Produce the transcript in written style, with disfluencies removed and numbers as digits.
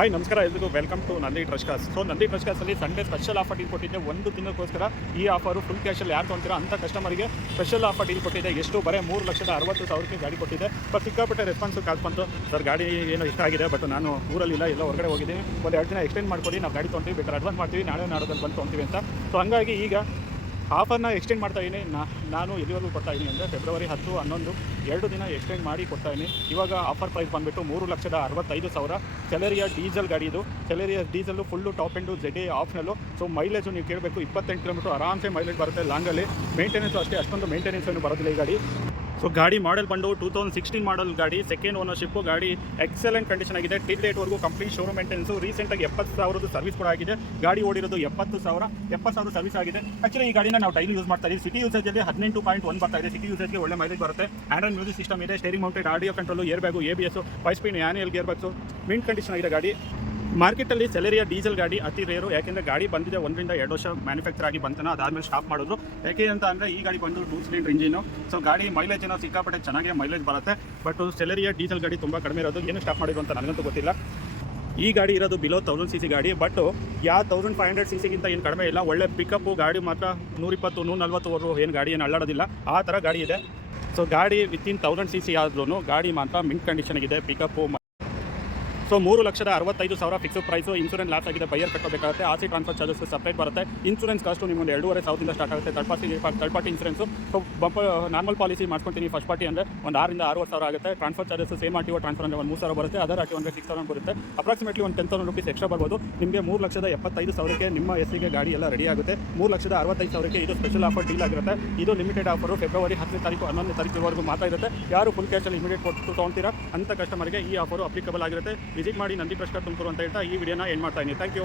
Hi ನಮಸ್ಕಾರ ಎಲ್ರಿಗೂ welcome to Nandi Trust Cars. So Nandi Trust ಕಾರ್ಸಲ್ಲಿ ಸಂಡೇ ಸ್ಪೆಷಲ್ ಆಫರ್ ಡೀಲ್ ಕೊಟ್ಟಿದ್ದೆ. ಒಂದು ದಿನಕ್ಕೋಸ್ಕರ ಈ ಆಫರು ಫುಲ್ ಕ್ಯಾಶಲ್ಲಿ ಯಾರು ತೊಗೊಂತೀರಾ ಅಂಥ ಕಸ್ಟಮರಿಗೆ ಸ್ಪೆಷಲ್ ಆಫರ್ ಡೀಲ್ ಕೊಟ್ಟಿದೆ. ಎಷ್ಟು ಬರೀ 3,60,000 ಗಾಡಿ ಕೊಟ್ಟಿದೆ. ಬಟ್ ಸಿಕ್ಕಾಪಟ್ಟೆ ರೆಸ್ಪಾನ್ಸು ಕಾಲ್ ಬಂತು, ಸರ್ ಗಾಡಿ ಏನೋ ಇಷ್ಟ ಆಗಿದೆ, ಬಟ್ ನಾನು ಊರಲ್ಲಿಲ್ಲ, ಎಲ್ಲ ಹೊರಗಡೆ ಹೋಗಿದ್ದೀನಿ, ಒಂದು 2 ದಿನ ಎಕ್ಸ್ಟೆಂಡ್ ಮಾಡ್ಕೊಡಿ, ನಾವು ಗಾಡಿ ತೊಗೊಂತೀವಿ, ಬೇಕಾದ್ರೆ ಅಡ್ವಾನ್ಸ್ ಮಾಡ್ತೀವಿ, ನಾಳೆ ನಾಡೋದಲ್ಲಿ ಬಂದು ತೊಗೊಂತೀವಿ ಅಂತ. ಸೊ ಹಂಗಾಗಿ ಈಗ ಆಫರ್ನ ಎಕ್ಸ್ಟೆಂಡ್ ಮಾಡ್ತಾಯಿದ್ದೀನಿ. ನಾನು ಎಲ್ಲಿವರೆಗೂ ಕೊಡ್ತಾಯಿದ್ದೀನಿ ಅಂದರೆ ಫೆಬ್ರವರಿ 10, 11 2 ದಿನ ಎಕ್ಸ್ಟೆಂಡ್ ಮಾಡಿ ಕೊಡ್ತಾಯಿದ್ದೀನಿ. ಇವಾಗ ಆಫರ್ ಪ್ರೈಸ್ ಬಂದುಬಿಟ್ಟು 3,65,000. ಸೆಲೆರಿಯಾ ಡೀಸೆಲ್ ಗಾಡಿ ಇದು. Celerio diesel full top and ZA optional. So mileage ನೀವು ಕೇಳಬೇಕು, 28 ಕಿಲೋಮೀಟರ್ ಆರಾಮ್ಸೆ ಮೈಲೇಜ್ ಬರುತ್ತೆ ಲಾಂಗಲ್ಲಿ. ಮೇಂಟೆನೆನ್ಸು ಅಷ್ಟೇ, ಅಷ್ಟೊಂದು ಮೇಂಟೆನೆನ್ಸ್ ಏನು ಬರೋದಿಲ್ಲ ಈ ಗಾಡಿ. ಸೊ ಗಾಡಿ ಮಾಡೆಲ್ ಬಂದು 2016 ಮಾಡಲ್ ಗಾಡಿ, ಸೆಕೆಂಡ್ ಓನರ್ಶಿಪ್ಪು. ಗಾಡಿ ಎಕ್ಸಲೆಂಟ್ ಕಂಡೀಷನ್ ಆಗಿದೆ. ಟಿಲ್ ಡೇಟ್ವರೆಗೂ ಕಂಪ್ಲೀಟ್ ಶೋರೂಮ್ ಮೇಂಟೆನೆನ್ಸು. ರೀಸೆಂಟಾಗಿ 70,000 ಸರ್ವಿಸ್ ಕೂಡ ಆಗಿದೆ. ಗಾಡಿ ಓಡಿರೋದು 70,000 ಸರ್ವಿಸ್ ಆಗಿದೆ. ಆ್ಯಕ್ಚುಲಿ ಈ ಗಾಡಿನ ನಾವು ಡೈಲಿ ಯೂಸ್ ಮಾಡ್ತಾ ಇದ್ದೀವಿ. ಸಿಟಿ ಯೂಸೇಜಲ್ಲಿ 18.1 ಬರ್ತಾ ಇದೆ. ಸಿಟಿ ಯೂಸೇಜ್ಗೆ ಒಳ್ಳೆ ಮೈಲೇಜ್ ಬರುತ್ತೆ. ಆಂಡ್ರಾಯ್ಡ್ ಮ್ಯೂಸಿಕ್ ಸಿಸ್ಟಮ್ ಇದೆ, steering mounted audio control, air bag, ABS, 5 speed annual gear box, mint condition ಆಗಿದೆ ಗಾಡಿ. ಮಾರ್ಕೆಟಲ್ಲಿ ಸೆಲೆರಿಯಾ ಡೀಸೆಲ್ ಗಾಡಿ ಅತಿ ರೇರು, ಯಾಕೆಂದರೆ ಗಾಡಿ ಬಂದಿದೆ 1 ರಿಂದ 2 ವರ್ಷ ಮ್ಯಾನುಫ್ಯಾಕ್ಚರ್ ಆಗಿ ಬಂತನ, ಅದಾದಮೇಲೆ ಸ್ಟಾಪ್ ಮಾಡಿದ್ರು. ಯಾಕೆ ಅಂತ ಅಂದರೆ ಈ ಗಾಡಿ ಬಂದು 2 ಸಿಲಿಂಡರ್ ಇಂಜಿನು. ಸೊ ಗಾಡಿ ಮೈಲೇಜ್ ಏನೋ ಸಿಕ್ಕಾಪಟ್ಟೆ ಚೆನ್ನಾಗಿ ಮೈಲೇಜ್ ಬರುತ್ತೆ. ಬಟ್ ಸೆಲೆರಿಯಾ ಡೀಸೆಲ್ ಗಾಡಿ ತುಂಬ ಕಡಿಮೆ ಇರೋದು, ಏನು ಸ್ಟಾಪ್ ಮಾಡಿದ್ರು ಅಂತ ನನಗಂತೂ ಗೊತ್ತಿಲ್ಲ. ಈ ಗಾಡಿ ಇರೋದು ಬಿಲೋ 1000 cc ಗಾಡಿ, ಬಟ್ ಯಾವ 1500 cc ಏನು ಕಡಿಮೆ ಇಲ್ಲ. ಒಳ್ಳೆ ಪಿಕಪ್ಪು ಗಾಡಿ, ಮಾತ್ರ 120, 140 ಏನು ಗಾಡಿ ಏನು ಅಲ್ಲಾಡೋದಿಲ್ಲ, ಆ ಥರ ಗಾಡಿ ಇದೆ. ಸೊ ಗಾಡಿ ವಿತಿನ್ 1000 cc ಆದ್ರೂ ಗಾಡಿ ಮಾತ್ರ ಮಿಂಟ್ ಕಂಡೀಷನ್ಗಿದೆ. Pickup so 3,65,000 fixed price. Insurance loss ಆಗಿದೆ, ಬೈಯರ್ ಕಟ್ಟಬೇಕಾಗುತ್ತೆ. ಆರ್ಸಿ ಟ್ರಾನ್ಸ್ಫರ್ ಚಾರ್ಜಸ್ ಸಪ್ರೇಟ್ ಬರುತ್ತೆ. ಇನ್ಸೂರೆನ್ಸ್ ಕಾಸ್ಟು ನಿಮ್ಮೊಂದು 2,500 ಸ್ಟಾರ್ಟ್ ಆಗುತ್ತೆ. Third party insurance. So normal policy ಮಾಡ್ಕೊತೀನಿ, ಫಸ್ಟ್ ಪಾರ್ಟಿ ಅಂದರೆ ಒಂದು 6 ರಿಂದ 6,000 ಆಗುತ್ತೆ. Transfer charges same RTO transfer ಅಂದರೆ ಒಂದು 3,000 ಬರುತ್ತೆ. ಅದರ್ RTO ಅಂದರೆ 6,000 ಬರುತ್ತೆ. ಅಪ್ರಾಕ್ಸಿಮೇಟ್ಲಿ ಒಂದು 10,000 ರೂಪೀಸ್ ಎಕ್ಸ್ಟ್ರಾ ಬರ್ಬೋದು. ನಿಮಗೆ 3,75,000ಕ್ಕೆ ನಿಮ್ಮ ಹೆಸರಿಗೆ ಗಾಡಿ ಎಲ್ಲ ರೆಡಿ ಆಗುತ್ತೆ. 3,65,000ಕ್ಕೆ ಇದು ಸ್ಪೆಷಲ್ ಆಫರ್ ಡೀಲ್ ಆಗಿರುತ್ತೆ. ಇದು ಲಿಮಿಟೆಡ್ ಆಫರು. ಫೆಬ್ರವರಿ 10ನೇ ತಾರೀಕು 11ನೇ ತಾರೀಕುವರೆಗೂ ಮಾತ್ರ ಇರುತ್ತೆ. ಯಾರು ಫುಲ್ ಕ್ಯಾಶಲ್ಲಿ ಇಮಿಡಿಯೇಟ್ ಕೊಟ್ಟು ತೊಗೊಳ್ತೀರಾ ಅಂಥ ಕಸ್ಟಮರ್ಗೆ ಈ ಆಫರು ಅಪ್ಲಿಕಬಲ್ ಆಗಿರುತ್ತೆ. ವಿಸಿಟ್ ಮಾಡಿ ನಂದಿ ಟ್ರಸ್ಟ್ ತುಮಕೂರು ಅಂತ ಹೇಳ್ತಾ ಈ ವಿಡಿಯೋನ ಎಂಡ್ ಮಾಡ್ತಾ ಇದ್ದೀನಿ. Thank you.